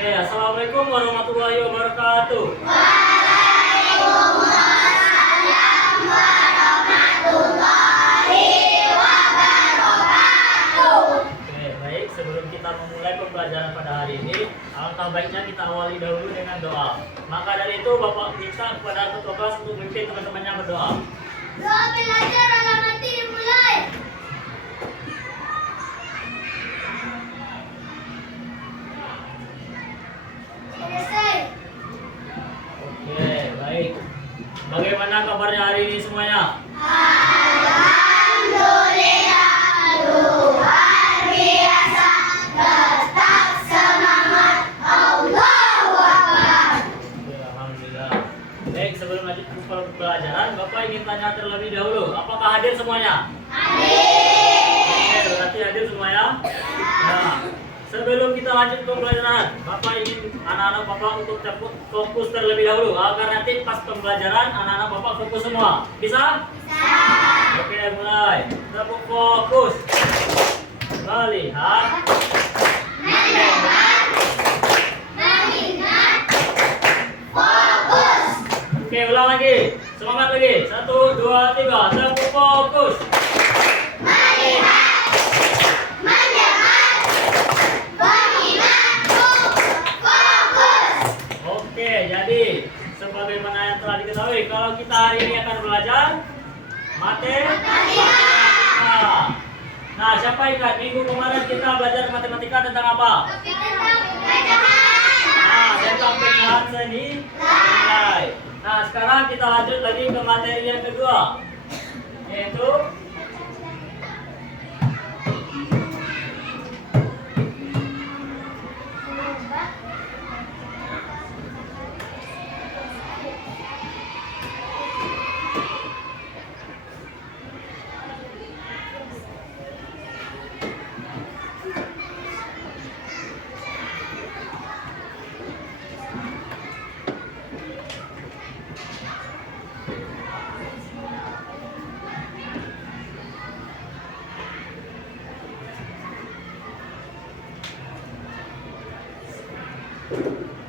Oke, assalamualaikum warahmatullahi wabarakatuh. Waalaikumsalam warahmatullahi wabarakatuh. Oke, baik. Sebelum kita memulai pembelajaran pada hari ini, alangkah baiknya kita awali dahulu dengan doa. Maka dari itu, Bapak minta kepada ketua kelas untuk memimpin teman-temannya berdoa. Doa belajar alamat dimulai. Selesai. Oke, baik. Bagaimana kabarnya hari ini semuanya? Alhamdulillah, luar biasa. Tetap semangat. Allahu Akbar. Oke, alhamdulillah. Baik, sebelum lanjut ke pembelajaran, Bapak ingin tanya terlebih dahulu, apakah hadir semuanya? Oke, berarti hadir semuanya? Nah, sebelum kita lanjut ke pembelajaran, Bapak ingin anak-anak Bapak untuk fokus terlebih dahulu agar nanti pas pembelajaran anak-anak Bapak fokus semua. Bisa? Oke, mulai. Tepuk fokus. Melihat. Mendengar, mengingat, fokus. Oke, ulang lagi. Semangat lagi. 1, 2, 3. Tepuk fokus. Melihat, mendengar, mengingat, fokus. Oke, jadi sebagaimana yang telah diketahui, kalau kita hari ini akan belajar matematika. Nah, siapa ingat minggu kemarin kita belajar matematika tentang apa? Nah, tentang pecahan senilai. Nah, sekarang kita lanjut lagi ke materi yang kedua, yaitu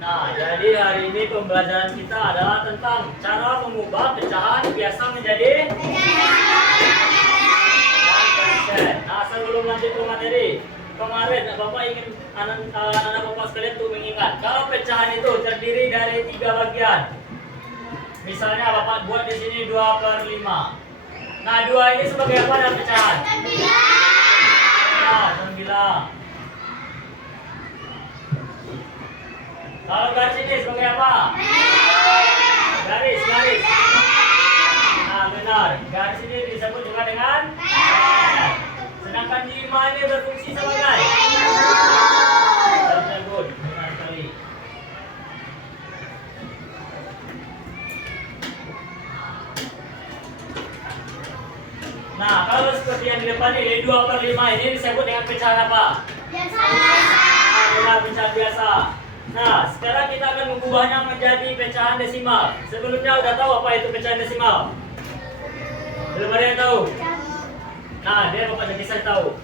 Nah, jadi hari ini pembelajaran kita adalah tentang cara mengubah pecahan biasa menjadi persen. Nah, sebelum lanjut ke materi, kemarin Bapak ingin anak-anak Bapak sekalian untuk mengingat kalau pecahan itu terdiri dari 3 bagian. Misalnya Bapak buat di sini 2/5. Nah, 2 ini sebagai apa dalam pecahan? 9. Kalau garis ini sebagai apa? Garis. Nah, benar. Garis ini disebut juga dengan sedangkan 5 ini berfungsi sebagai tersebut. Benar sekali. Nah, kalau seperti yang di depan ini 2/5 ini disebut dengan pecahan apa? Benar, pecahan biasa. Nah, sekarang kita akan mengubahnya menjadi pecahan desimal. Sebelumnya udah tahu apa itu pecahan desimal? Belum ada yang tahu? Nah, dia Bapak jadi saya tahu.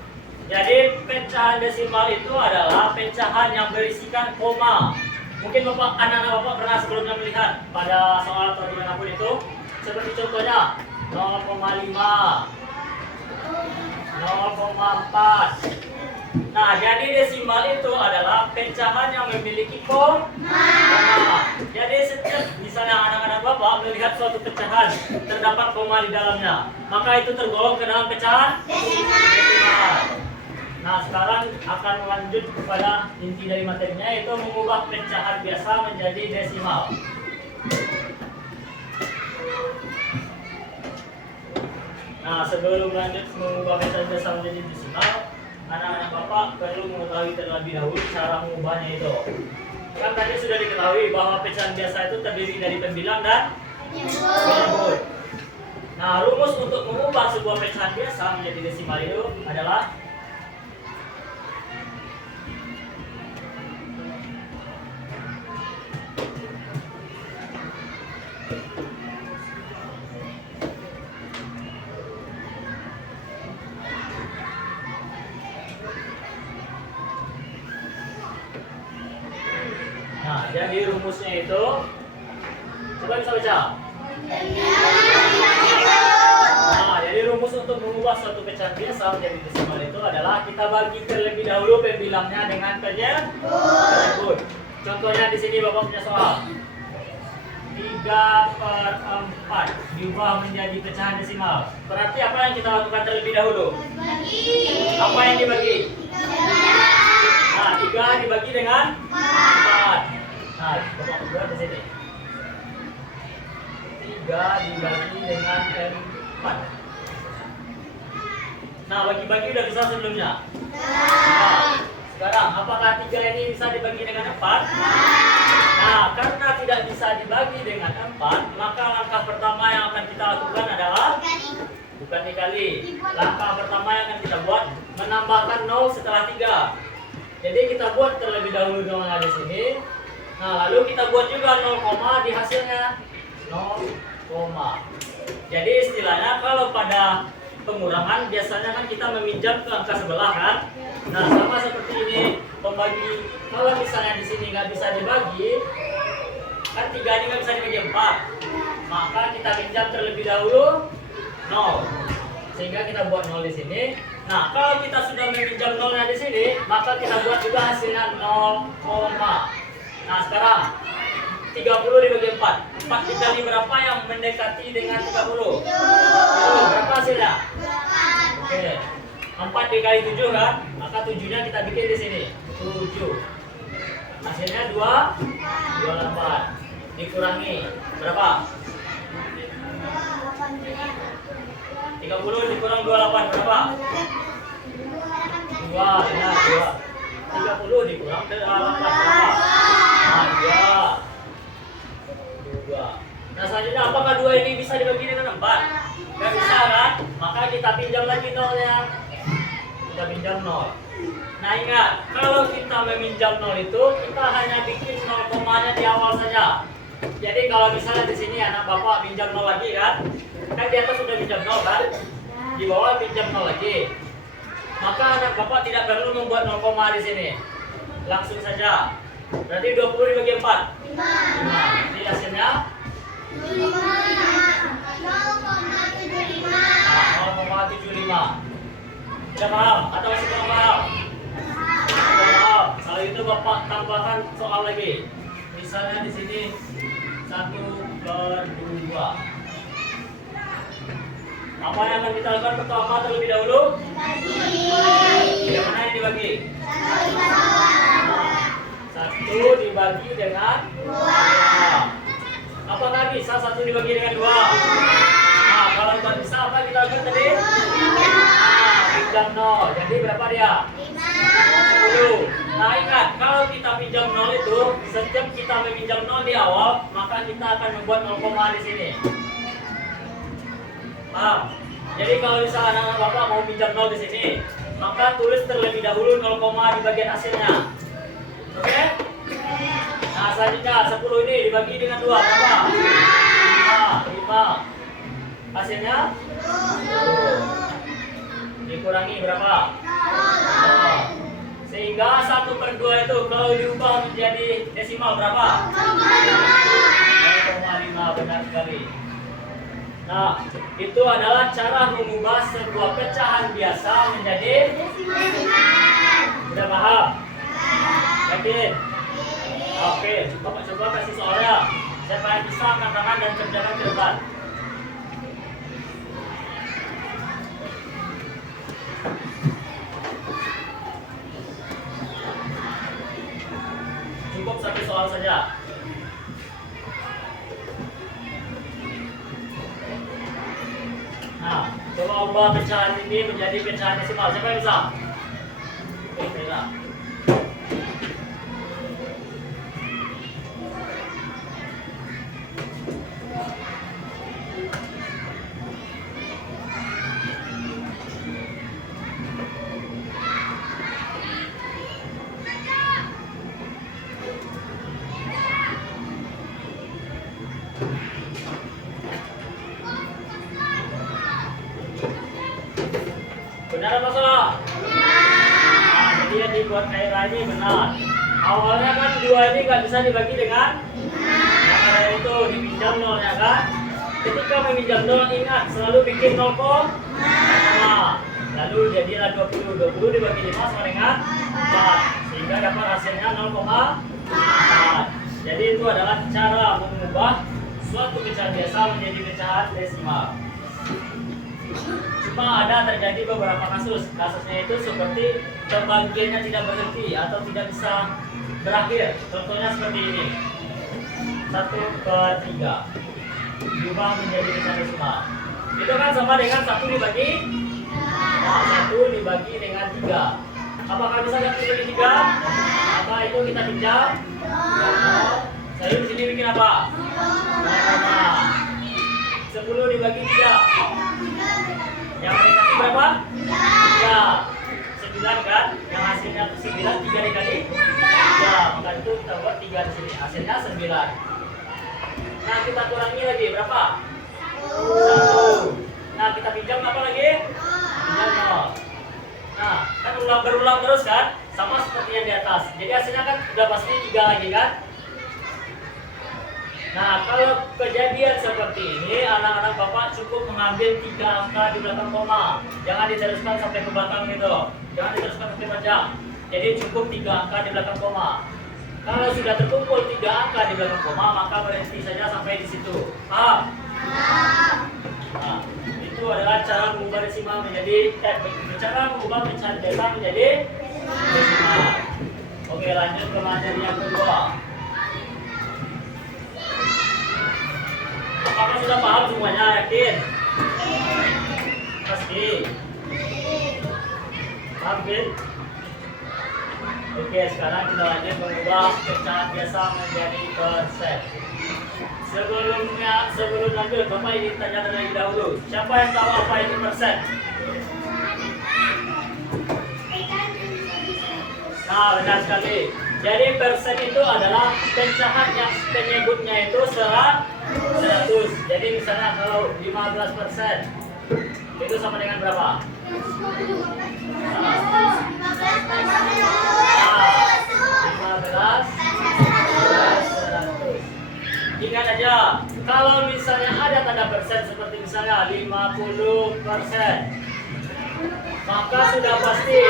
Jadi pecahan desimal itu adalah pecahan yang berisikan koma. Mungkin anak-anak Bapak pernah sebelumnya melihat pada soal atau dimanapun itu. Seperti contohnya 0,5, 0,4. Nah, jadi desimal itu adalah pecahan yang memiliki koma. Jadi setiap misalnya anak-anak Bapak melihat suatu pecahan terdapat koma di dalamnya, maka itu tergolong ke dalam pecahan desimal. Nah, sekarang akan lanjut kepada inti dari materinya, yaitu mengubah pecahan biasa menjadi desimal. Nah, sebelum lanjut mengubah pecahan biasa menjadi desimal, anak-anak Bapak perlu mengetahui terlebih dahulu cara mengubahnya itu. Kan tadi sudah diketahui bahwa pecahan biasa itu terdiri dari pembilang dan penyebut. Nah, rumus untuk mengubah sebuah pecahan biasa menjadi desimal itu adalah Nah, jadi rumusnya itu, coba bisa baca. Nah, jadi rumus untuk mengubah suatu pecahan biasa menjadi desimal itu adalah kita bagi terlebih dahulu pembilangnya dengan penyebut. Contohnya di sini Bapak punya soal. 3/4 diubah menjadi pecahan desimal. Berarti apa yang kita lakukan terlebih dahulu? Apa yang dibagi? Nah, 3 dibagi dengan 4. Nah, Bapak buat di sini. 3 dibagi dengan 4. Nah, bagi-bagi udah bisa sebelumnya. Nah, sekarang apakah 3 ini bisa dibagi dengan 4? Nah, karena tidak bisa dibagi dengan 4, maka langkah pertama yang akan kita lakukan adalah bukan dikali. Langkah pertama yang akan kita buat menambahkan 0 setelah 3. Jadi kita buat terlebih dahulu 0 di sini. Nah, lalu kita buat juga 0, di hasilnya 0, jadi istilahnya kalau pada pengurangan biasanya kan kita meminjam ke angka sebelah kan. Nah, sama seperti ini pembagi. Kalau misalnya di sini nggak bisa dibagi, kan 3 ini nggak bisa dibagi 4, maka kita pinjam terlebih dahulu 0, sehingga kita buat 0 di sini. Nah, kalau kita sudah meminjam 0-nya di sini, maka kita buat juga hasilnya 0, nah sekarang 30 dibagi 4. 4 dikali berapa yang mendekati dengan 30? Berapa hasilnya? Oke. 4 dikali 7 kan? Maka 7-nya kita bikin di sini. 7. Hasilnya 28. Dikurangi berapa? 30 dikurang 28 berapa? 2. Ya, 2. 30 dikurang 28 berapa? Nah, 2. Nah, selanjutnya apakah 2 ini bisa dibagi dengan 4? Nggak bisa kan? Maka kita pinjam lagi 0-nya. Kita pinjam 0. Nah, ingat, kalau kita meminjam 0 itu, kita hanya bikin 0-nya di awal saja. Jadi kalau misalnya di sini anak Bapak pinjam 0 lagi kan? Kan di atas sudah pinjam 0 kan? Di bawah pinjam 0 lagi. Maka anak Bapak tidak perlu membuat 0, di sini. Langsung saja. Berarti 20 dibagi 4. 5. Jadi hasilnya 0,75. Sudah paham? Atau masih belum paham? Paham. Kalau itu Bapak tambahkan soal lagi. Misalnya di sini 1/2. Apa yang akan kita lakukan pertama terlebih dahulu? Yang mana yang dibagi? 1 dibagi dengan 2. Apakah bisa 1 dibagi dengan 2? Nah, kalau nggak bisa apa kita lakukan tadi? Pinjam 0. Jadi berapa dia? 10. Nah, ingat, kalau kita pinjam 0 itu, setiap kita meminjam 0 di awal, maka kita akan membuat 0, di sini. Paham? Jadi kalau misalnya anak Bapak mau pinjam 0 di sini, maka tulis terlebih dahulu 0, di bagian hasilnya. Oke? Nah, selanjutnya 10 ini dibagi dengan 2 berapa? 5. Hasilnya 10. Dikurangi berapa? 0. Sehingga 1/2 itu kalau diubah menjadi desimal berapa? 0,5. Benar sekali. Nah, itu adalah cara mengubah sebuah pecahan biasa menjadi desimal. Sudah paham? Yakin? Oke, coba kasih soalnya. Siapa yang bisa angkat tangan dan kerjakan ke depan. Cukup satu soal saja. Nah, coba ubah pecahan ini menjadi pecahan desimal. Siapa yang bisa? Oke, bisa. Benar atau salah? Nah, jadi yang dibuat air ini benar. Awalnya kan 2 ini nggak bisa dibagi dengan karena itu dipinjam nolnya kan. Ketika meminjam 0 ingat selalu bikin 0 koma. Lalu jadilah 20. 20 dibagi 5 sama dengan 4. Sehingga dapat hasilnya 0,4. Jadi itu adalah cara mengubah suatu pecahan biasa menjadi pecahan desimal. Cuma ada terjadi beberapa kasus. Kasusnya itu seperti pembagiannya tidak berhenti atau tidak bisa berakhir. Contohnya seperti ini. 1/3 diubah menjadi pecahan desimal. Itu kan sama dengan 1 dibagi 1 dibagi dengan 3. Apakah bisa 1 dibagi 3? Apa itu kita pinjam? Saya di sini bikin apa? 10 dibagi 3. Yang mendekati berapa? 3. 9 kan? Yang hasilnya 9, 3 dikali 3. Maka itu kita buat 3 di sini. Hasilnya 9. Nah, kita kurangi lagi berapa? 1. Nah, kita pinjam apa lagi? Pinjam 0. Nah, kan berulang terus kan? Sama seperti yang di atas. Jadi hasilnya kan udah pasti 3 lagi kan? Nah, kalau kejadian seperti ini, anak-anak Bapak cukup mengambil 3 angka di belakang koma. Jangan diteruskan sampai ke belakang gitu. Jangan diteruskan sampai panjang. Jadi cukup 3 angka di belakang koma. Kalau sudah terkumpul 3 angka di belakang koma, maka berhenti saja sampai di situ. Paham? Nah, itu adalah cara mengubah desimal menjadi cara mengubah pecahan biasa menjadi desimal. Oke, lanjut ke materi yang kedua. Apakah sudah paham semuanya? Yakin? Pasti. Paham, Bin? Oke, sekarang kita lanjut mengubah pecahan biasa menjadi persen. Sebelum lanjut, Bapak ingin tanya terlebih dahulu. Siapa yang tahu apa itu persen? Nah, benar sekali. Jadi persen itu adalah pecahan yang penyebutnya itu 100. Jadi misalnya kalau 15% itu sama dengan berapa? 100. Ingat aja, kalau misalnya ada tanda persen seperti misalnya 50%, maka sudah pasti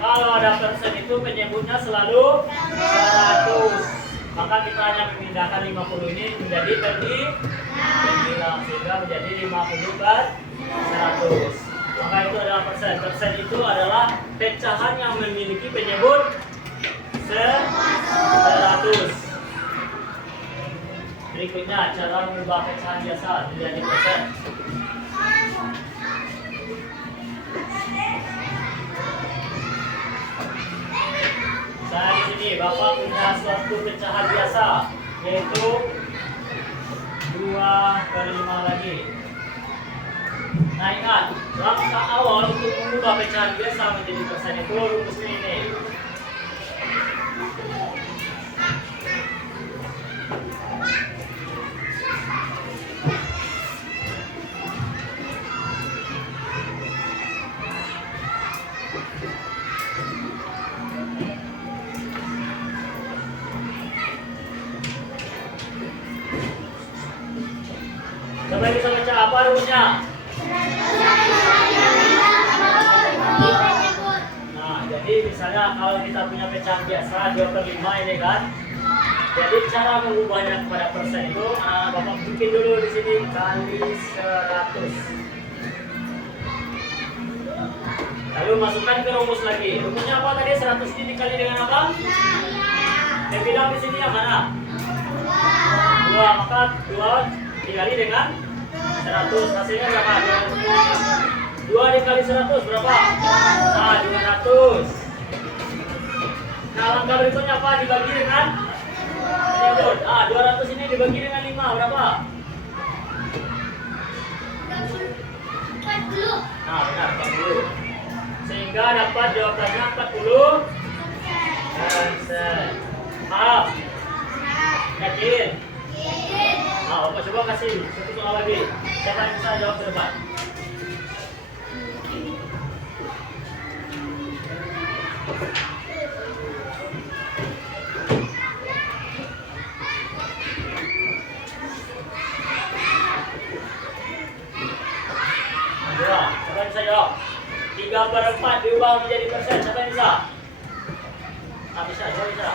kalau ada persen itu penyebutnya selalu 100. Maka kita hanya memindahkan 50 ini menjadi terbilang sehingga menjadi 50/100. Maka itu adalah persen. Persen itu adalah pecahan yang memiliki penyebut 100. Berikutnya cara mengubah pecahan biasa menjadi persen. Nah, di sini Bapak punya suatu pecahan biasa yaitu 2/5 lagi. Nah, ingat, langkah awal untuk mengubah pecahan biasa menjadi persen itu rumusnya ini. Coba bisa baca apa rumusnya? Nah, jadi misalnya kalau kita punya pecahan biasa 2/5 ini kan. Jadi cara mengubahnya kepada persen itu Bapak bikin dulu di sini kali 100. Lalu masukkan ke rumus lagi. Rumusnya apa tadi? 100 ini dikali dengan apa? Saya bilang di sini yang mana? 2, maka 2 dikali dengan 100, hasilnya berapa? 2 dikali 100 berapa? Nah, 200. Nah, langkah berikutnya apa? Dibagi dengan penyebut. 200 ini dibagi dengan 5 berapa? 40. Nah, benar, 40. Sehingga dapat jawabannya 40%. Paham? Yakin? Nah, Bapak coba kasih satu soal lagi. Siapa yang bisa jawab ke depan? desimal menjadi persen. Siapa yang bisa? Ah, bisa, coba bisa.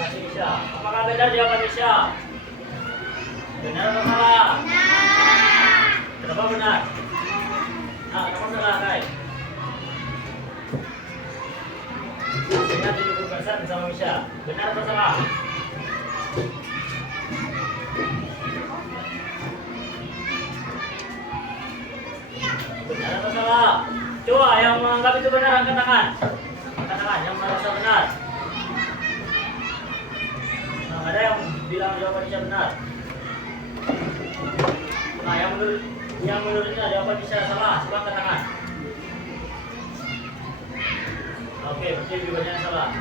Makasih Nisha. Apakah benar jawaban Nisha? Benar atau salah? Kenapa benar? Nah, kenapa salah, Kai? Hasilnya 70% bersama Nisha. Benar atau salah? Benar atau salah? Coba yang menganggap itu benar angkat tangan. Angkat tangan yang merasa benar. Nah, ada yang bilang jawaban Nisha benar. Nah, yang menurutnya jawaban Nisha salah, coba angkat tangan. Oke, berarti lebih banyak yang salah.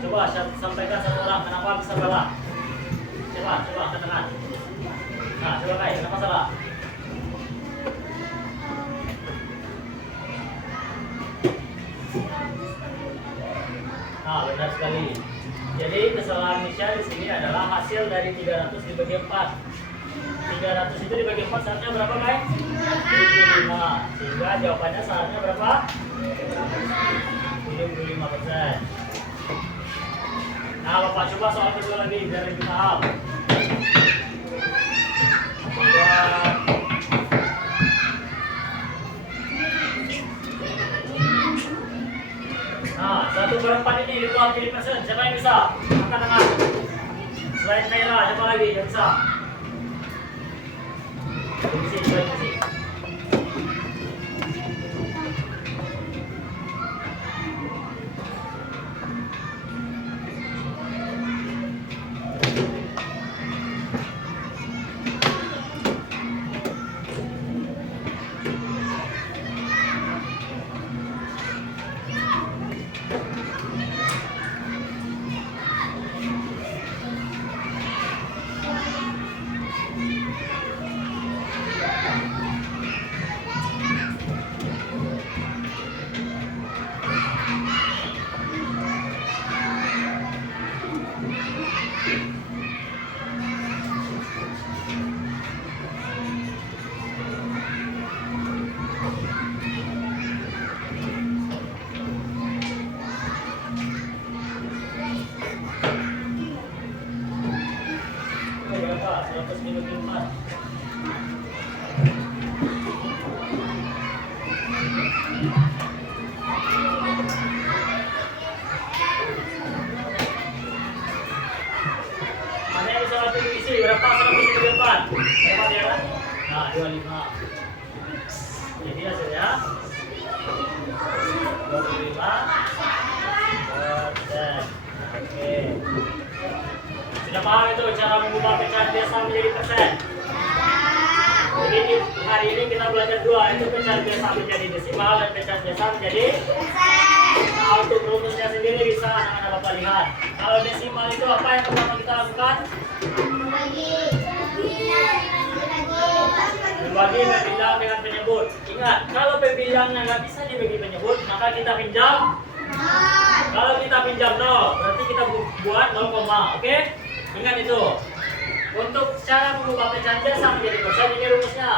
Coba sampaikan satu orang kenapa bisa salah. Coba angkat tangan. Nah, coba Kai, kenapa salah? Nah, benar sekali. Jadi kesalahan Nisha di sini adalah hasil dari 300 dibagi 4. 300 itu dibagi 4 saatnya berapa, Kai? 75. Sehingga jawabannya saatnya berapa? 75%. Nah, Bapak coba soal kedua lagi biar lebih paham. Nah, 1/4 ini dituang jadi persen. Siapa yang bisa? Angkat tangan. Selain Kaira, siapa lagi yang bisa? Isi. Berapa? 154. Mana yang bisa langsung diisi? Berapa? 154. Berapa dia? Nah, 25. Jadi hasilnya 25%. Oke. Sudah paham itu cara mengubah pecahan biasa menjadi persen? Jadi di hari ini kita belajar dua, itu pecahan biasa menjadi desimal dan pecahan biasa menjadi persen. Nah, untuk rumusnya sendiri bisa anak-anak Bapak lihat. Kalau desimal itu apa yang pertama kita lakukan? Membagi pembilang dengan penyebut. Ingat, kalau pembilangnya nggak bisa dibagi penyebut, maka kita pinjam. Kalau kita pinjam 0, berarti kita buat 0, oke? Ingat itu. Untuk cara mengubah pecahan biasa menjadi persen, ini rumusnya.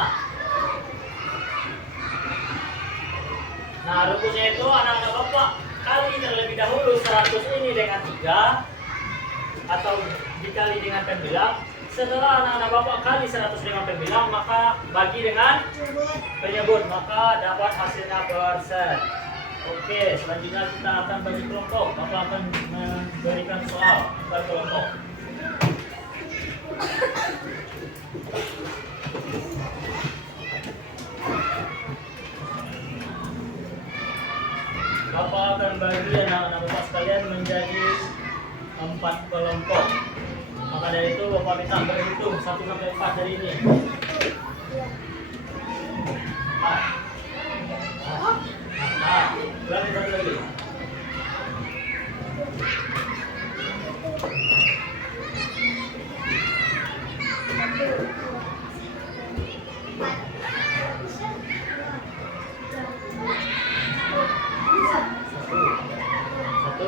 Nah, rumusnya itu anak-anak Bapak kali terlebih dahulu 100 ini dengan 3 atau dikali dengan pembilang. Setelah anak-anak Bapak kali 100 dengan pembilang, maka bagi dengan penyebut, maka dapat hasilnya persen. Oke, selanjutnya kita akan bagi kelompok. Bapak akan memberikan soal per kelompok. Bapak akan bagi anak-anak Bapak sekalian menjadi 4 kelompok. Maka dari itu Bapak minta berhitung 1 sampai 4 dari ini. 4. Ulangi satu lagi. Satu.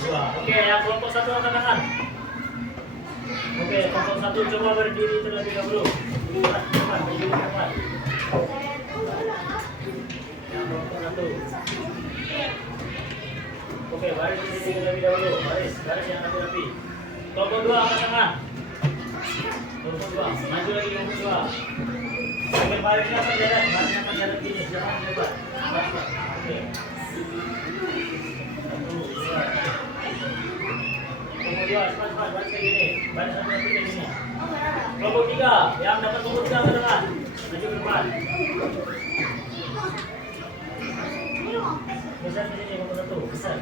Dua. Oke, yang kelompok 1 angkat tangan. Oke, kelompok 1 coba berdiri terlebih dahulu. Cepat, berdiri cepat. Yang kelompok 1. Oke, baris berdiri terlebih dahulu. Baris yang rapi-rapi. Kelompok 2 angkat tangan. Kelompok 2, maju lagi kelompok 2. Oke, barisnya akan jalan gini, jangan lebar. Oke. 1, 2. Kelompok 2, cepat, baris kayak gini. Baris rapi-rapi kayak gini. Kelompok 3, yang dapat kelompok 3 angkat tangan. Maju ke depan. Besar di sini kelompok 1, besar.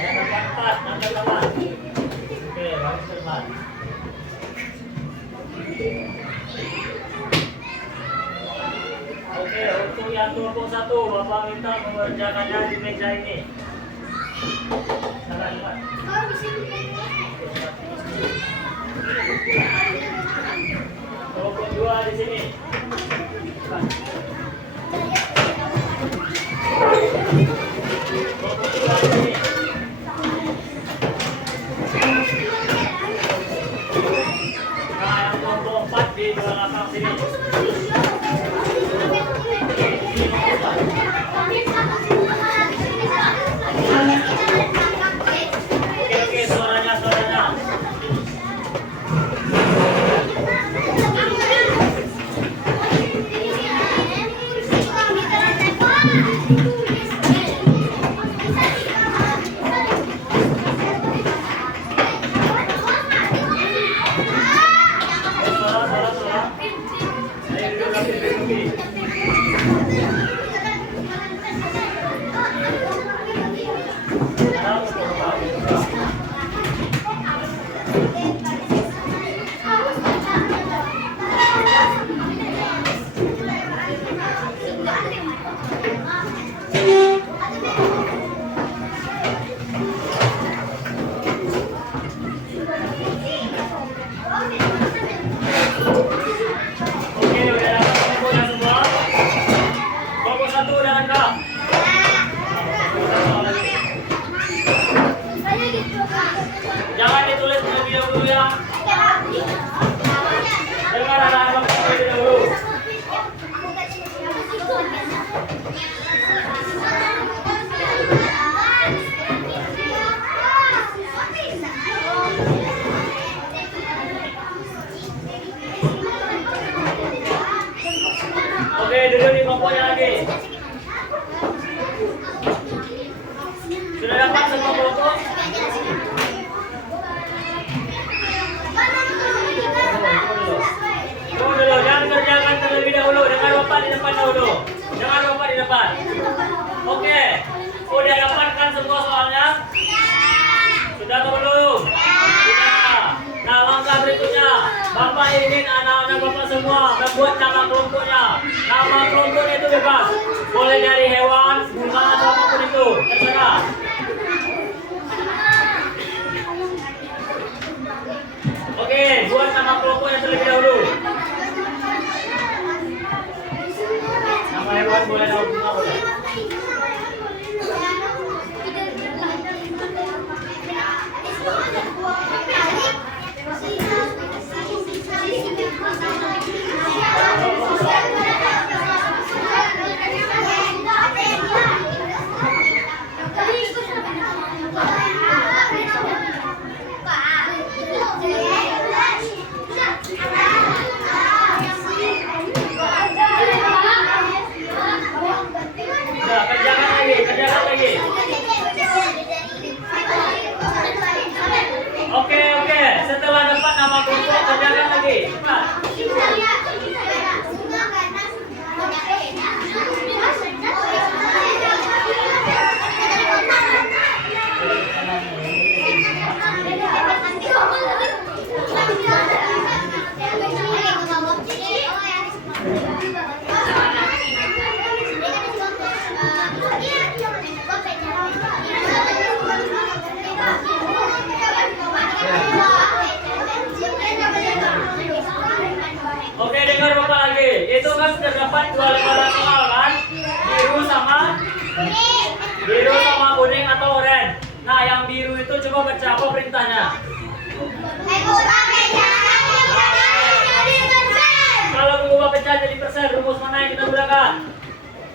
Yang dapat 4, angkat tangan. Oke, baris ke depan. Oke, untuk yang kelompok 1, Bapak minta mengerjakannya di meja ini. Salah, cepat. Kelompok 2 di sini. Cepat. Kelompok 2 di sini. Nah, yang kelompok 4 di belakang sini. Oke, suaranya. Suara. Ayo duduk lagi. Oke, udah dapat kelompoknya semua. Kelompok 1 udah lengkap. Jangan ditulis terlebih dahulu ya. Dengar anak-anak terlebih dahulu. Oke, duduk di kelompoknya lagi. Sudah dapat semua kelompok? Tunggu dulu, jangan kerjakan terlebih dahulu. Dengar Bapak di depan dahulu. Dengar Bapak di depan. Oke, udah dapatkan semua soalnya? Sudah atau belum? Sudah. Nah, langkah berikutnya, Bapak ingin anak-anak Bapak semua membuat nama kelompoknya. Nama kelompoknya itu bebas. Boleh dari hewan, bunga, atau apapun itu. Terserah. Oke, buat nama kelompoknya terlebih dahulu. Nama hewan boleh, nama bunga boleh. Thank you. kan sudah dapat dua lembaran soal kan? Biru sama kuning atau oranye. Nah, yang biru itu coba baca apa perintahnya? Kalau mengubah pecahan jadi persen, rumus mana yang kita gunakan?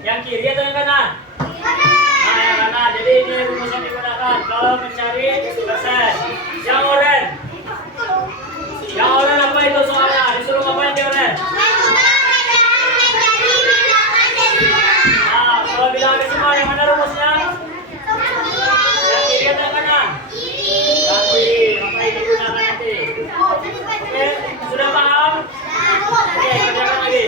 Yang kiri atau yang kanan? Nah, yang kanan. Jadi ini rumus yang digunakan kalau mencari persen. Yang oranye. Yang oranye apa itu soalnya? Disuruh ngapain di oranye? Nah, kalau bilang desimal yang mana rumusnya? Yang kiri atau yang kanan? Yang kiri. Apa yang digunakan nanti? Oke, sudah paham? Oke, kerjakan lagi.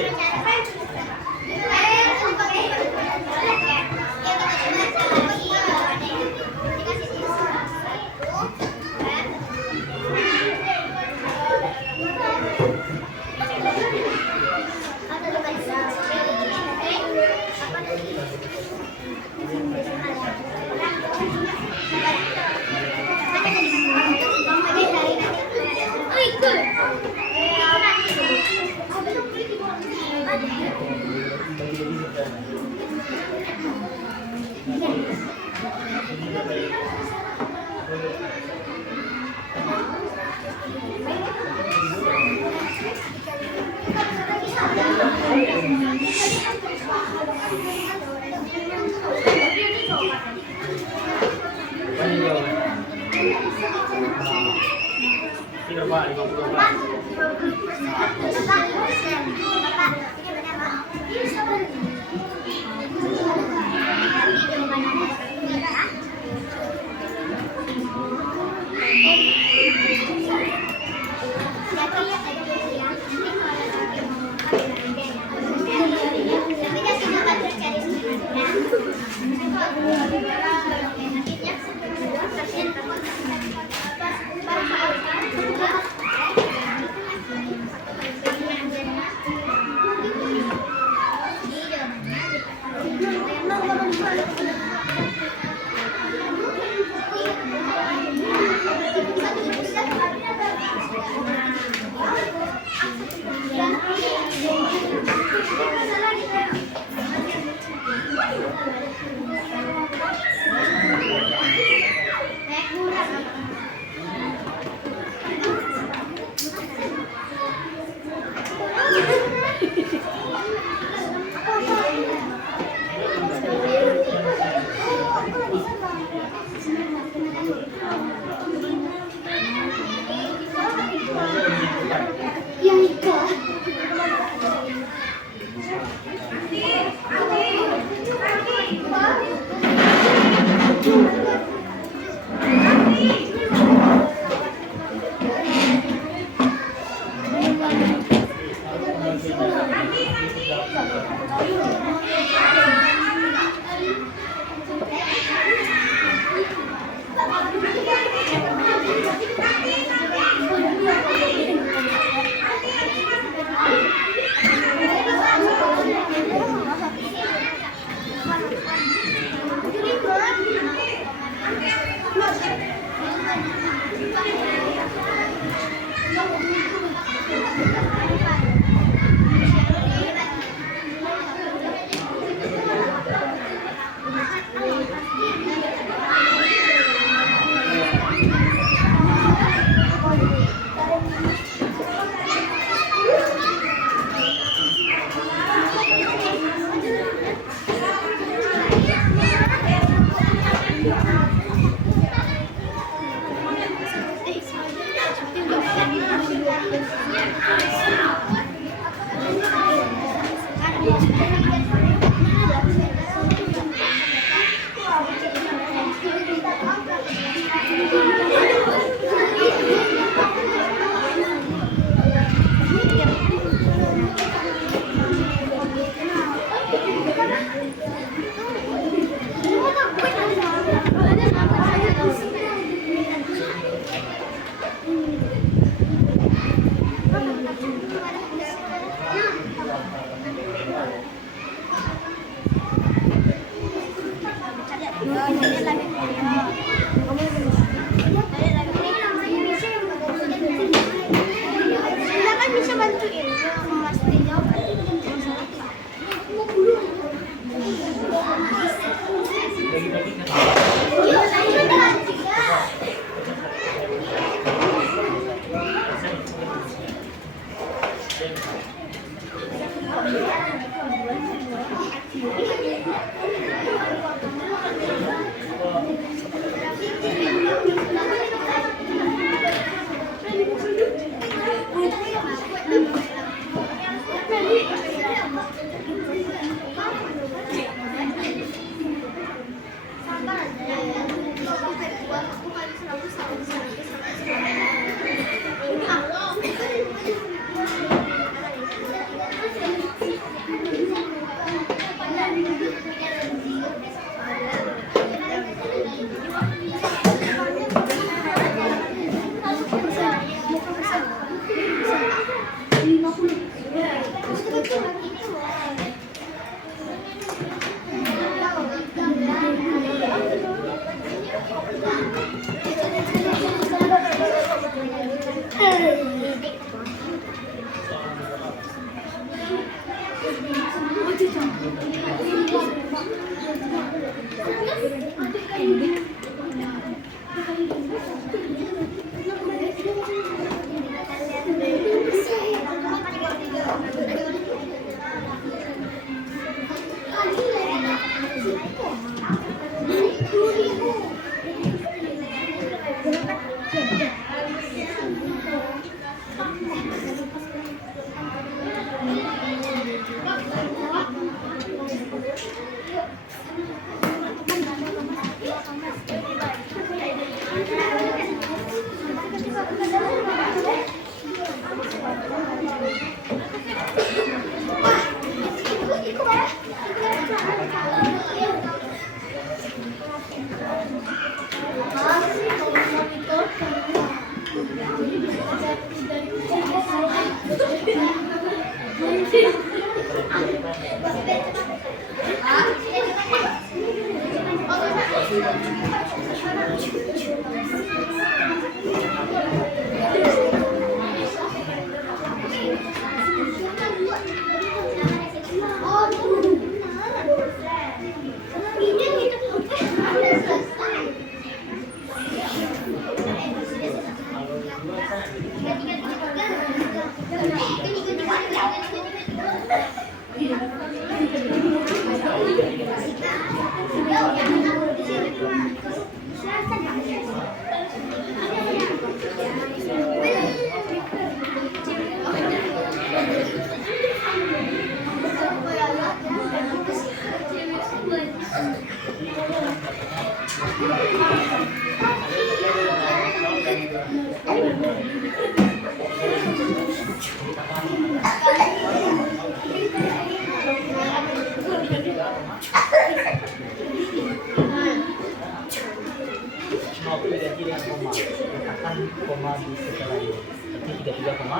Mau diganti dengan koma, letakkan koma di setelahnya. Berarti 33 koma.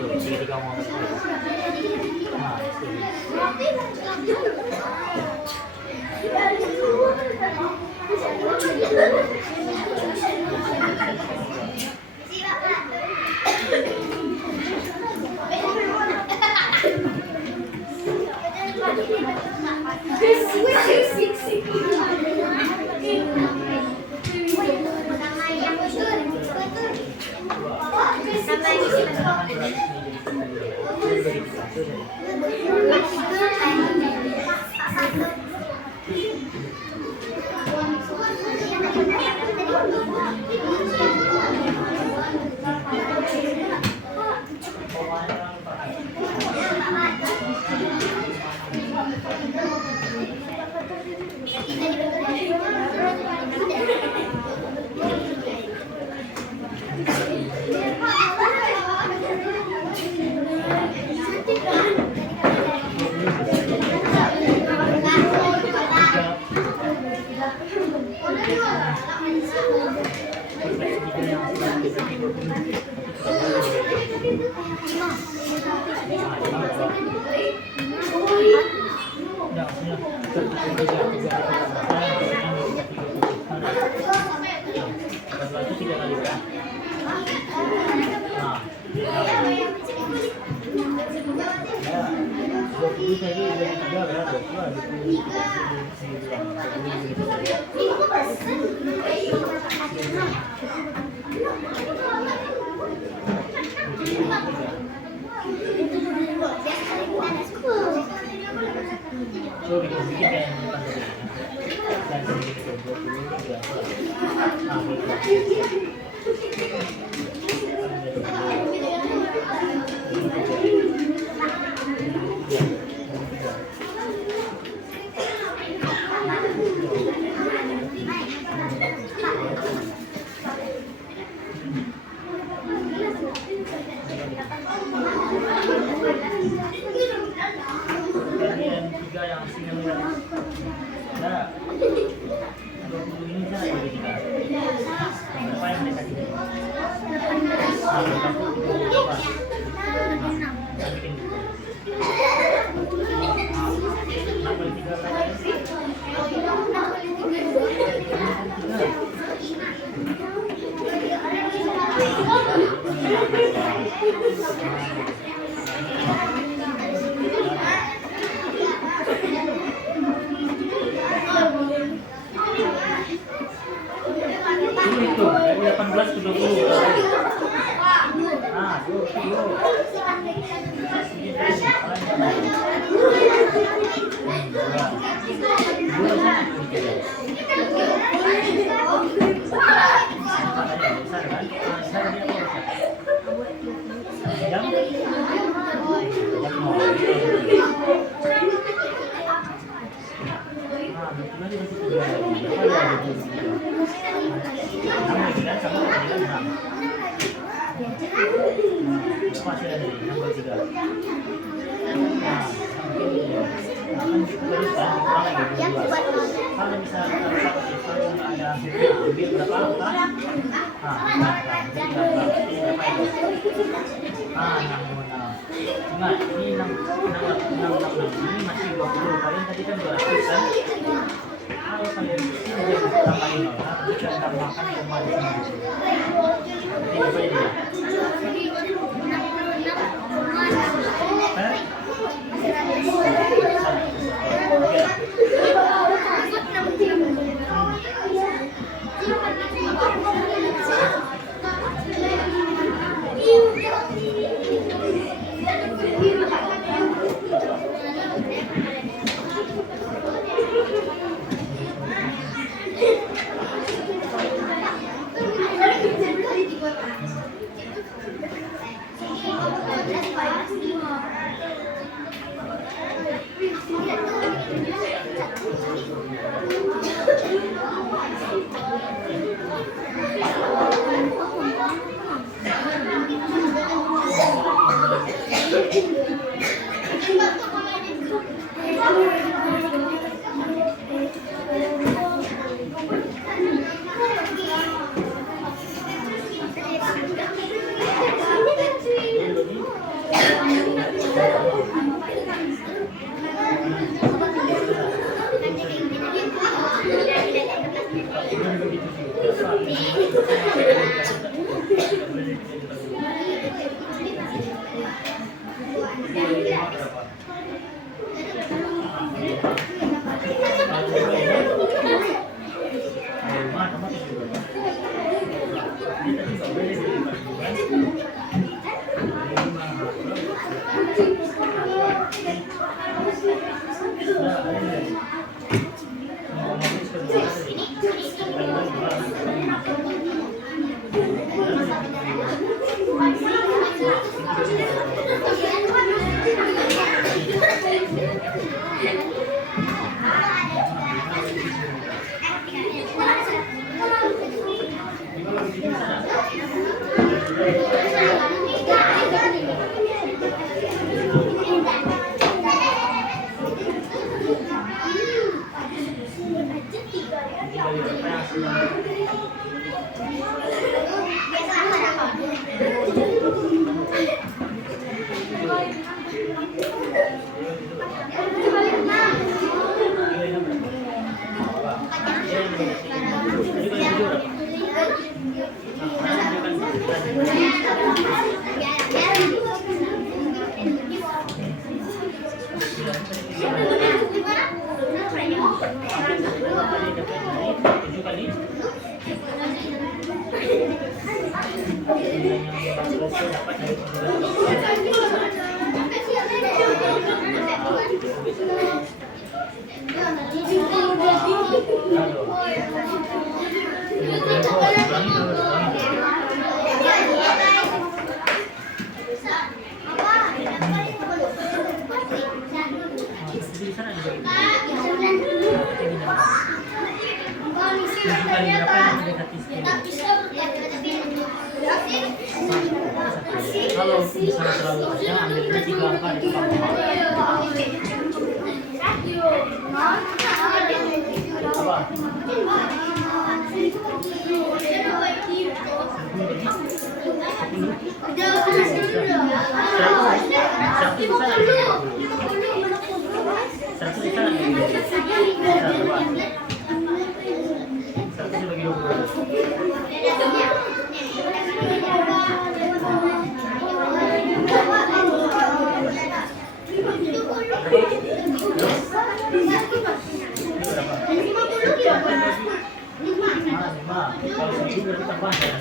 Tuh 33 koma. So, bikin kayak yang depan tadi. Dan sedikit ke 23. Nah, bagian 3 yang single tadi. Nah, 20 ini bisa ya bagi kita. Berapa yang mereka kasih? Nah, berapa? Nah, bikin gitu. Nah, bagi 3 berapa? Itu dari 18 ke 20. Nah, 20. Masih ada di nomor 3. Nah, kalau misalnya ada mobil berapa angka? Ingat, ini 666 ini masih 20. Kalian tadi kan 200 kan? Kalau kalian ini tambahin orang, kita tambahkan kembali. Jadi apa ini? Kalau misalnya terlalu kencang, ambil biji kelapa di depan rumah. Apa? Kalau segitu berarti tambah ya.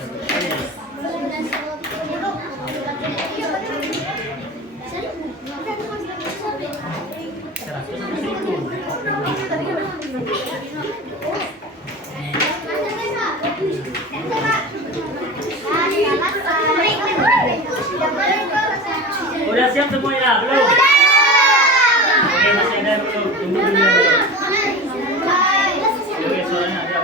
Udah siap semuanya? Belum? Oke, masih ada belum? Tunggu dulu ya. Oke, suaranya ada.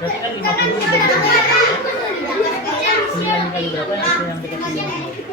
Berarti kan 50 9 kali berapa yang dekat 50?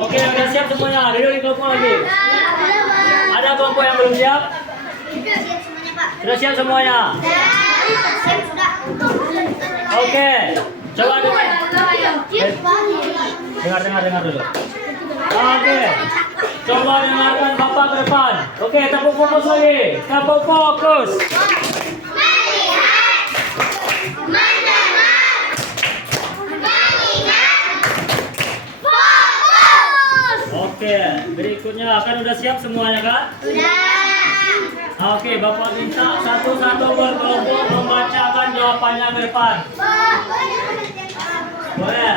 Oke, udah siap semuanya. Duduk di kelompok lagi. Ada kelompok yang belum siap? Sudah siap semuanya? Oke, coba dengar dulu. Oke, coba dengarkan Bapak ke depan. Oke, tepuk fokus lagi. Tepuk fokus. Oke, berikutnya kan udah siap semuanya kan? Oke, Bapak minta satu-satu berkelompok membacakan jawabannya ke depan. Boleh.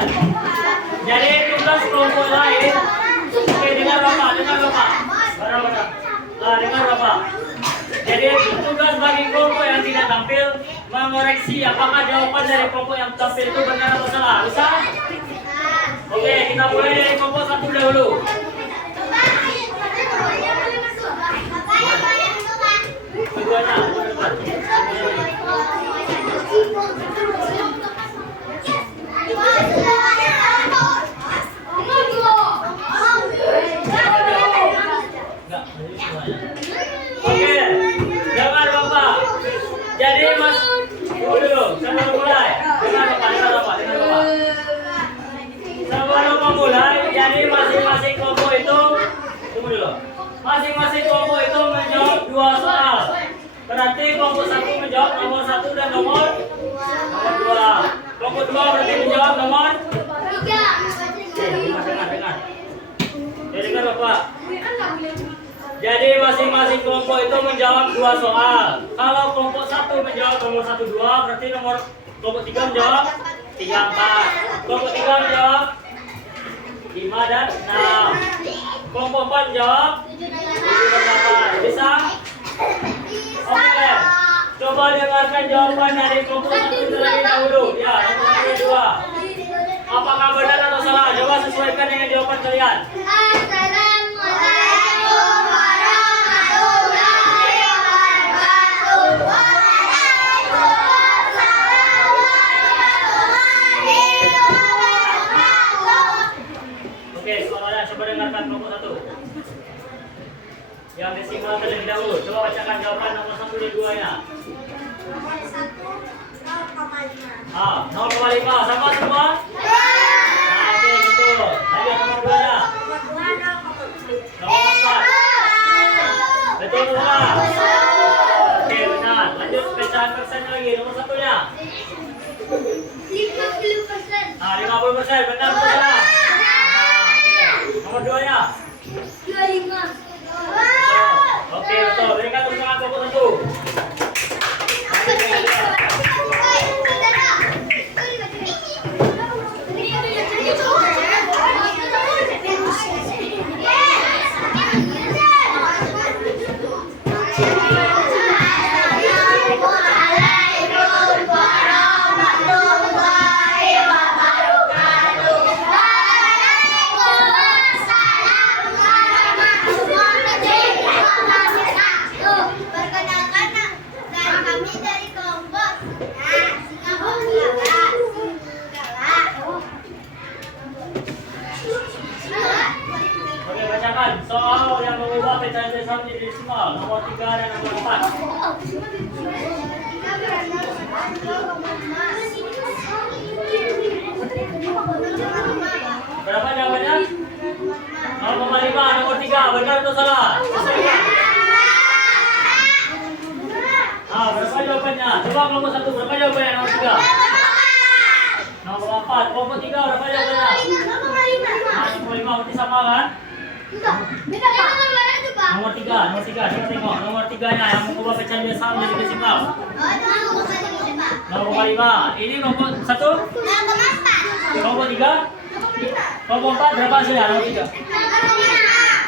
Jadi tugas kelompok lain. Oke, dengar Bapak. Dengar Bapak. Jadi tugas bagi kelompok yang tidak tampil mengoreksi apakah jawaban dari kelompok yang tampil itu benar atau salah. Bisa? Oke, kita mulai dari kelompok satu dahulu. Keduanya. Oke, dengar Bapak. Jadi Mas, tunggu dulu, sebelum mulai. Dengar Bapak. Sebelum memulai, jadi masing-masing kelompok itu, tunggu dulu. Masing-masing kelompok itu menjawab 2 soal. Berarti kelompok 1 menjawab nomor 1 dan nomor 2. Kelompok 2 berarti menjawab nomor 3. Dengar. Dengar Bapak. Jadi masing-masing kelompok itu menjawab 2 soal. Kalau kelompok 1 menjawab nomor 1, 2, berarti nomor kelompok 3 menjawab 3, 4. Kelompok 3 menjawab 5 dan 6. Kelompok 4 menjawab 7 dan 8. Bisa? Oke. Coba dengarkan jawaban dari kelompok 1 terlebih dahulu. Ya, nomor 2. Apakah benar atau salah? Coba sesuaikan dengan jawaban kalian. Assalamualaikum warahmatullahi wabarakatuh. Oke, suaranya coba dengarkan kelompok 1. Yang desimal terlebih dahulu. Coba bacakan jawaban nomor 1 dan 2-nya. Nomor 1 0,5. 0,5. Sama semua? Oke, betul. Lanjut nomor 2-nya. Nomor 4. Betul semua? Oke, benar. Lanjut pecahan persen lagi. Nomor 1-nya. 50%. 50%. Benar atau salah? Nomor 2-nya. 25. Oke, betul. Berikan tepuk tangan kelompok 1. Oke, bacakan soal yang mengubah pecahan desimal menjadi desimal. Nomor 3 dan nomor 4. Berapa jawabannya? 0,5. Nomor 3. Benar atau salah? Berapa jawabannya? Coba kelompok 1. Berapa jawabannya nomor 3? 0,4. Kelompok 3 berapa jawabannya? 0,5. Berarti sama kan? Nomor 3. Coba tengok. Nomor 3-nya yang mengubah pecahan desimal menjadi desimal. 0,5. Ini nomor 1, 0,3, 0,4 berapa hasilnya? 0,3.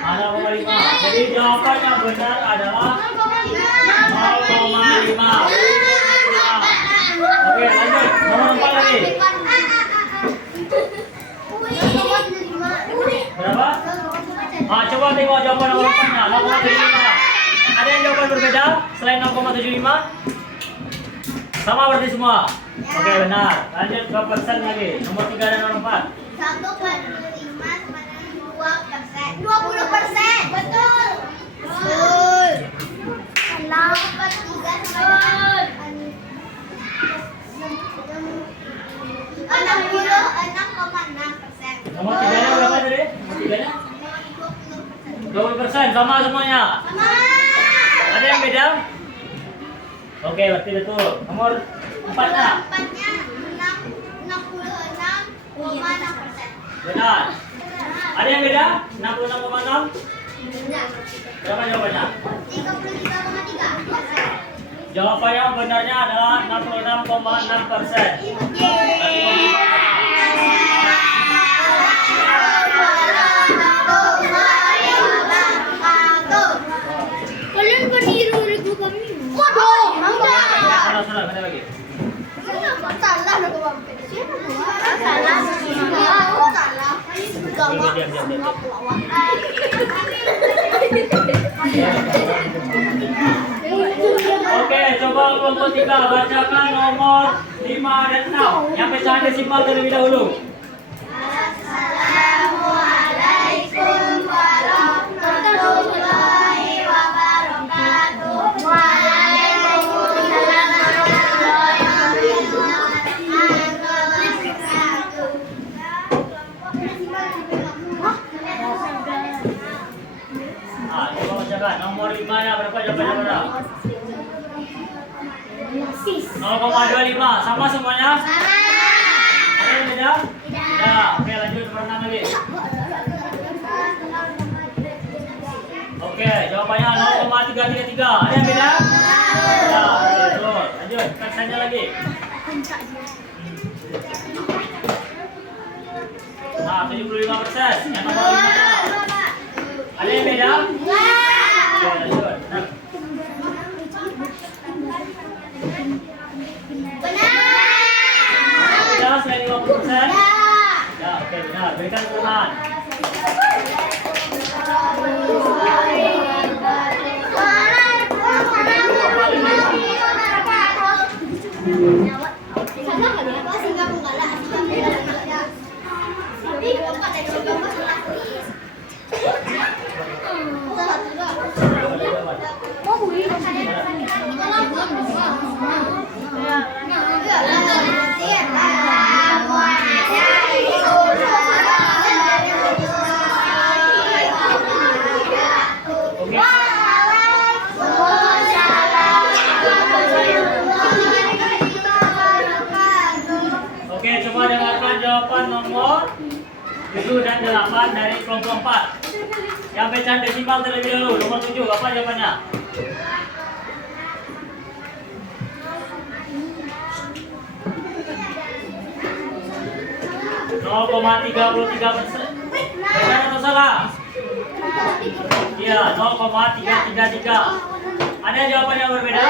0,5. Jadi jawaban yang benar adalah 0,5. Oke, lanjut. Nomor 4 lagi. Berapa? Coba tengok jawaban nomor 4-nya. 0,75. Ada yang jawaban berbeda selain 0,75? Sama berarti semua. Oke, benar. Lanjut ke persen lagi. Nomor 3 dan nomor 4. 1,5 sama dengan 2%. 20%. Betul. Betul. 0,3 sama dengan 66,6%. Nomor 3-nya berapa tadi? Nomor 3-nya? 20%. Sama semuanya. Sama. Ada yang beda? Oke, berarti betul. Nomor 4-nya? 4-nya 66,6%. Benar. Ada yang beda? 66,6? Berapa jawabannya? 33,3%. Jawaban yang benarnya adalah 66,6%. Kalian keniru regu kami. Waduh, Salah, ada lagi. salah regu kami. Salah. Aku salah. Diam. Oke, coba kelompok 3 bacakan nomor 5 dan 6 yang pecahan desimal terlebih dahulu. Assalamualaikum warahmatullahi wabarakatuh. Waalaikumsalam warahmatullahi wabarakatuh. Coba bacakan nomor 5-nya berapa jawabannya berapa? 0,25 sama semuanya? Ada yang beda? Tidak. Oke, lanjut nomor 6 lagi. Oke, jawabannya 0,333. Ada yang beda? Ya, betul. Lanjut, persennya lagi. Nah, 75%. Yang nomor 5-nya. Ada yang beda? Oke, lanjut. Nah. Benar selain 50%? Ya, oke, benar. Berikan teman. Oke, coba dengarkan jawaban nomor 7 dan 8 dari kelompok 4. Yang pecahan desimal terlebih dahulu. Nomor 7, apa jawabannya? (0,33%). Benar atau salah? Iya, 0,333. Ada jawaban yang berbeda?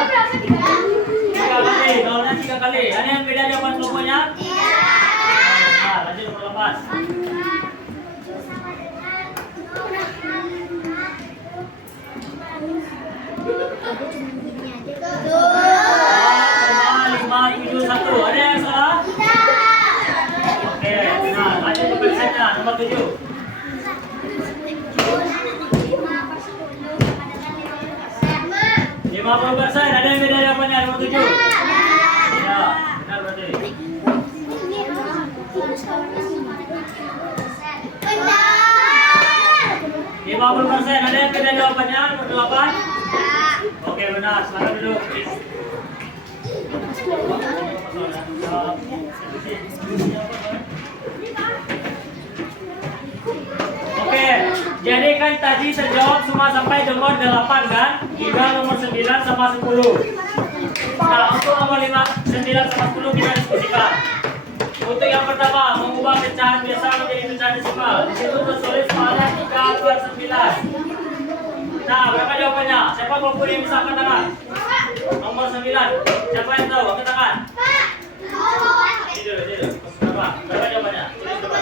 3 kali, nolnya 3 kali. Ada yang beda jawaban kelompoknya? Nah, lanjut nomor 8. Ada yang salah? Oke, nah lanjut ke persennya nomor 7. 50%. Ada yang beda jawabannya nomor 7? Ya, benar berarti. 50%. Ada yang beda jawabannya nomor 8? Oke, benar. Selamat duduk. Oke, jadi kan tadi terjawab semua sampai nomor 8 kan? Tinggal nomor 9 sama 10. Nah, untuk nomor 5, 9 sama 10 kita diskusikan. Untuk yang pertama, mengubah pecahan biasa menjadi pecahan desimal. Di situ tertulis soalnya 3 per 9. Nah, berapa jawabannya? Siapa kelompok yang bisa angkat tangan? Nomor 9. Siapa yang tahu? Angkat tangan. Tidur. Berapa jawabannya? Tulis coba.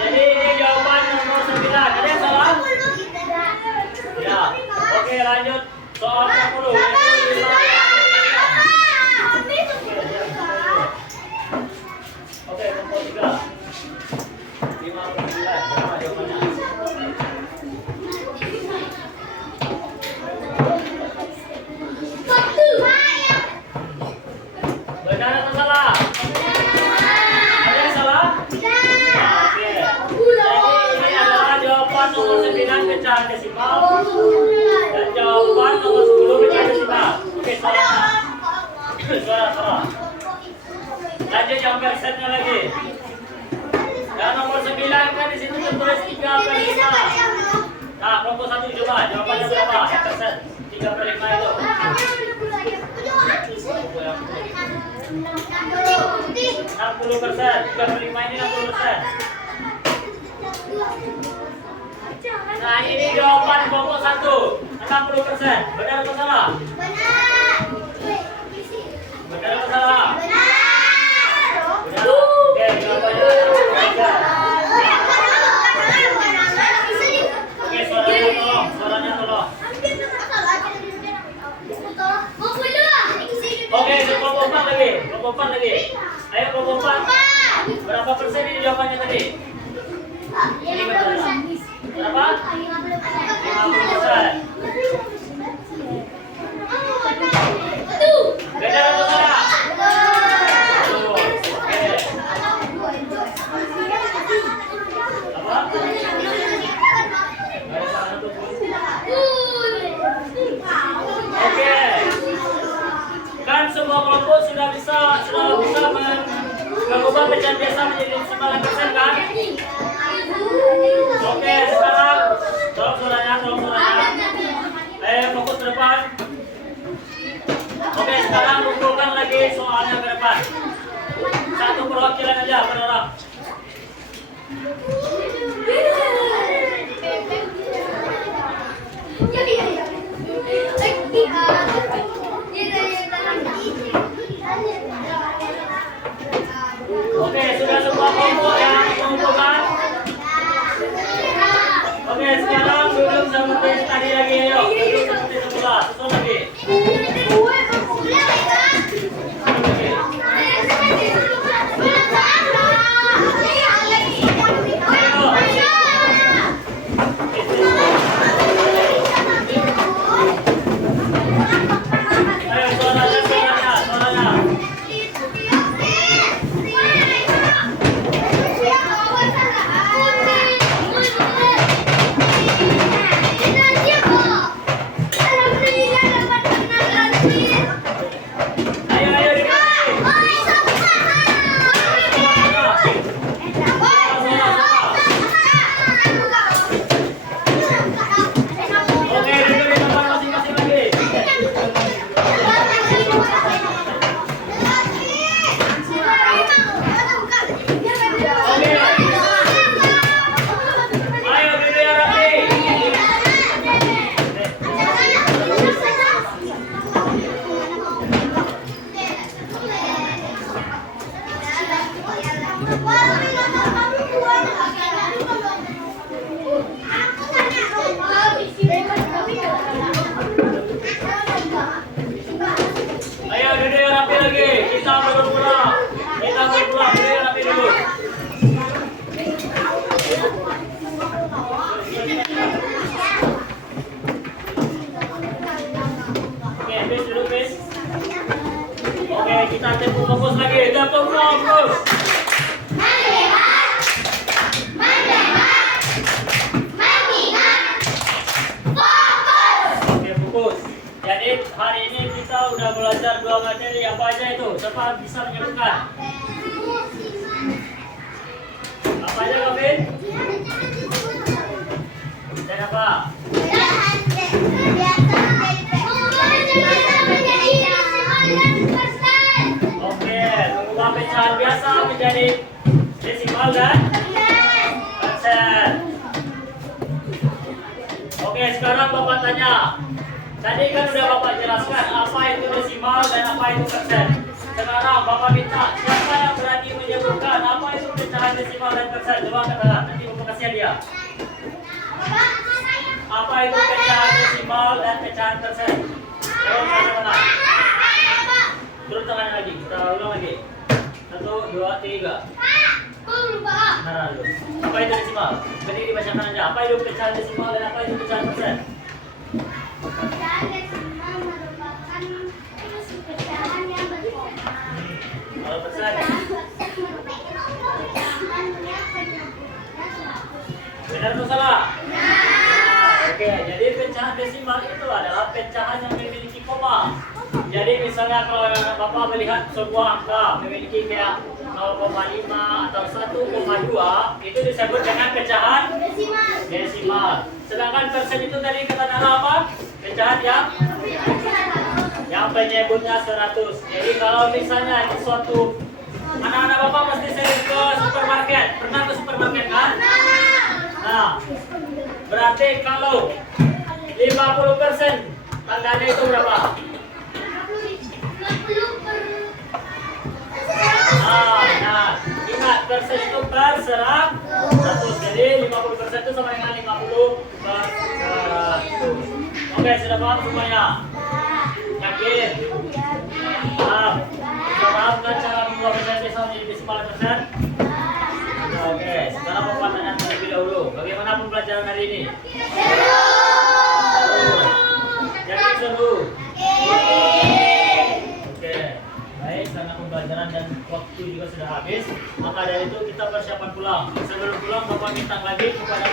Jadi ini jawaban nomor 9. Ada yang salah? Ya. Oke, lanjut. Soal 10. Oke, kelompok 3. 5 per 9. Berapa jawabannya? Benar atau salah? Ada yang salah? Oke. Jadi ini adalah jawaban nomor 9 pecahan desimal dan jawaban nomor 10 pecahan desimal. Oke, salah. Salah. Lanjut yang persennya lagi. Dan nomor 9 kan di situ tertulis 3 per 5. Nah, kelompok 1 coba jawabannya berapa? Yang persen 3 per 5 itu. 60%, 3 per 5 ini 60%. Nah, ini jawaban kelompok 1, 60%. Benar atau salah? Benar atau salah? Benar. Oke, jawabannya 63. Oke, suaranya tolong. Oke, kelompok 4 lagi. Kelompok 4 lagi. Ayo kelompok 4. Berapa persen ini jawabannya tadi? Ini berapa? 50%. Benar atau salah? Oke. Apa? Oke. Kan semua kelompok sudah bisa mengubah pecahan biasa menjadi 9% kan? Oke, sekarang tolong suaranya. Ayo fokus ke depan. Oke, sekarang kumpulkan lagi soalnya ke depan. Satu perwakilan aja per orang. Oke, sudah semua kelompok yang mengumpulkan. Oke, sekarang duduk seperti tadi lagi, ayo. Duduk seperti semula, susun lagi. Ayo, suaranya. Ayo, oke, duduk di tempat masing-masing lagi. Ayo, duduk yang rapi. Ayo, duduk yang rapi lagi. Kita berpulang. Duduk yang rapi dulu. Oke, bis duduk bis. Oke, kita tempo fokus lagi. Tempo fokus. Oke, fokus. Jadi hari ini kita udah belajar 2 materi. Apa aja itu? Siapa bisa menyebutkan? Ada Gavin? Dan apa? Oke, mengubah pecahan biasa menjadi desimal dan persen. Oke, sekarang Bapak tanya. Tadi kan udah Bapak jelaskan apa itu desimal dan apa itu persen. Sekarang Bapak minta siapa yang berani menyebutkan apa itu pecahan desimal dan persen. Coba katakan, nanti Bapak kasih dia. Apa itu pecahan desimal dan pecahan persen? Coba mana? Turun tangan lagi, kita ulang lagi. 1, 2, 3. Nah, dulu. Apa itu desimal? Tadi dibacakan aja. Apa itu pecahan desimal dan apa itu pecahan persen? Kalau persen, benar atau salah? Oke, jadi pecahan desimal itu adalah pecahan yang memiliki koma. Jadi misalnya kalau Bapak melihat sebuah angka memiliki kayak 0,5 atau 1,2, itu disebut dengan pecahan desimal. Sedangkan persen itu tadi kata Nara apa? Pecahan yang penyebutnya 100. Jadi kalau misalnya di suatu anak-anak Bapak pasti sering ke supermarket. Pernah ke supermarket kan? Nah, berarti kalau 50% tandanya itu berapa? Nah, ingat persen itu per 100. Jadi 50% itu sama dengan 50 per 100. Oke, sudah paham semuanya? Yakin? Paham? Sudah paham kan cara membuat pecahan desimal menjadi desimal dan persen? Oke, sekarang Bapak tanya terlebih dahulu. Bagaimana pembelajaran hari ini? Yakin seru? Oke, baik, karena pembelajaran dan waktu juga sudah habis, maka dari itu kita persiapan pulang. Sebelum pulang, Bapak minta lagi kepada